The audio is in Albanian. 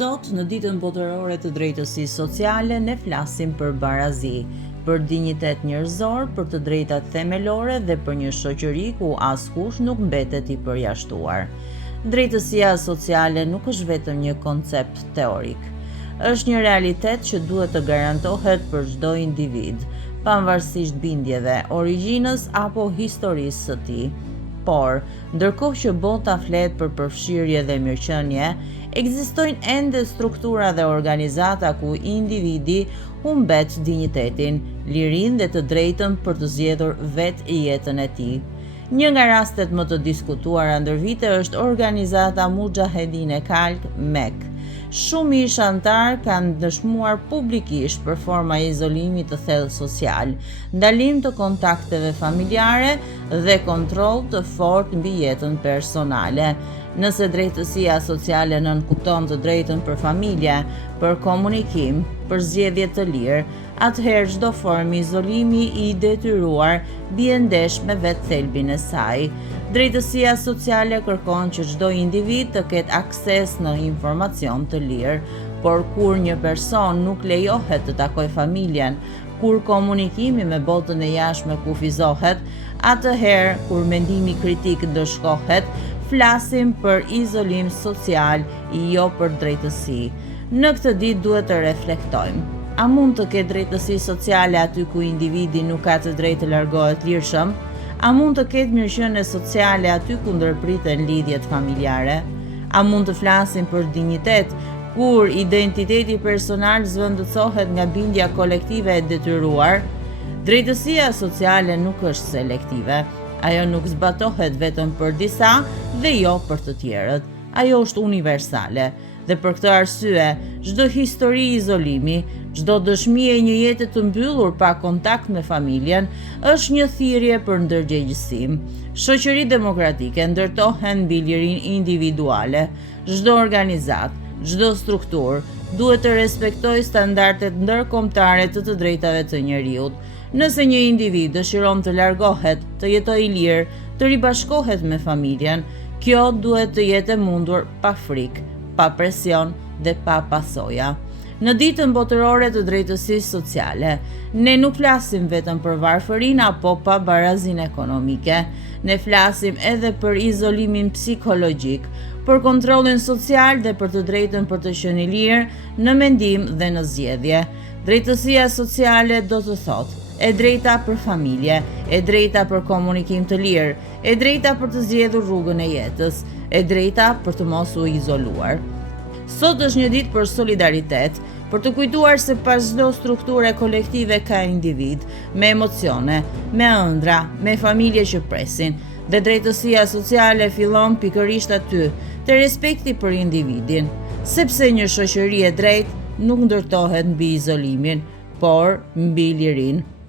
Sot, në ditën botërore të drejtësisë sociale, ne flasim për barazi, për dinjitet njerëzor, për të drejtat themelore dhe për një shoqëri ku askush nuk mbetet i përjashtuar. Drejtësia sociale nuk është vetëm një koncept teorik. Është një realitet që duhet të garantohet për çdo individ, pavarësisht bindjeve, origjinës apo historisë së tij. Por, ndërkohë që bota flet për përfshirje dhe mirëqenie, ekzistojnë ende struktura dhe organizata ku individi humbet dinjitetin, lirinë dhe të drejtën për të zgjedhur vetë jetën e tij. Një nga rastet më të diskutuara ndër vite është organizata Mujahedin e Kalk, MEK. Shumë ish antar kanë dëshmuar publikisht për forma izolimi të thellë social, ndalim të kontakteve familjare dhe kontroll të fortë mbi jetën personale. Nëse drejtësia sociale nënkupton të drejtën për familje, për komunikim, për zgjedhje të lirë, atëherë çdo formë izolimi i detyruar bie ndesh me vetë thelbin e saj. Drejtësia sociale kërkon që çdo individ të ketë akses në informacion të lirë, por kur një person nuk lejohet të takojë familjen, kur komunikimi me botën e jashtme kufizohet, atëherë kur mendimi kritik ndëshkohet, flasim për izolim social, jo për drejtësi. Në këtë ditë duhet të reflektojmë. A mund të ketë drejtësi sociale aty ku individi nuk ka të drejtë të largohet lirshëm? A mund të ketë mirëqenie sociale aty ku ndërpriten lidhjet familjare? A mund të flasim për dinjitet kur identiteti personal zvendësohet nga bindja kolektive e detyruar? Drejtësia sociale nuk është selektive. Ajo nuk zbatohet vetëm për disa dhe jo për të tjerët. Ajo është universale. Dhe për këtë arsye, çdo histori izolimi, çdo dëshmi e një jete të mbyllur pa kontakt me familjen, është një thirrje për ndërgjegjësim. Shoqëri demokratike ndërtohen mbi lirinë individuale. Çdo organizat, çdo strukturë duhet të respektojë standardet ndërkombëtare të drejtave të njeriut. Nëse një individ dëshiron të largohet, të jetojë i lirë, të ribashkohet me familjen, kjo duhet të jetë e mundur pa frikë, pa presion dhe pa pasoja. Në ditën botërore të drejtësisë sociale, ne nuk flasim vetëm për varfërinë apo pa barazinë ekonomike. Ne flasim edhe për izolimin psikologjik, për kontrollin social dhe për të drejtën për të qenë i lirë në mendim dhe në zgjedhje. Drejtësia sociale do të thotë e drejta për familje, e drejta për komunikim të lirë, e drejta për të zgjedhur rrugën e jetës, e drejta për të mos u izoluar. Sot është një ditë për solidaritet, për të kujtuar se pas çdo strukture kolektive ka individ, me emocione, me ëndra, me familje që presin, dhe drejtësia sociale fillon pikërisht aty, te respekti për individin, sepse një shoqëri e drejtë nuk ndërtohet mbi izolimin, por mbi lirinë.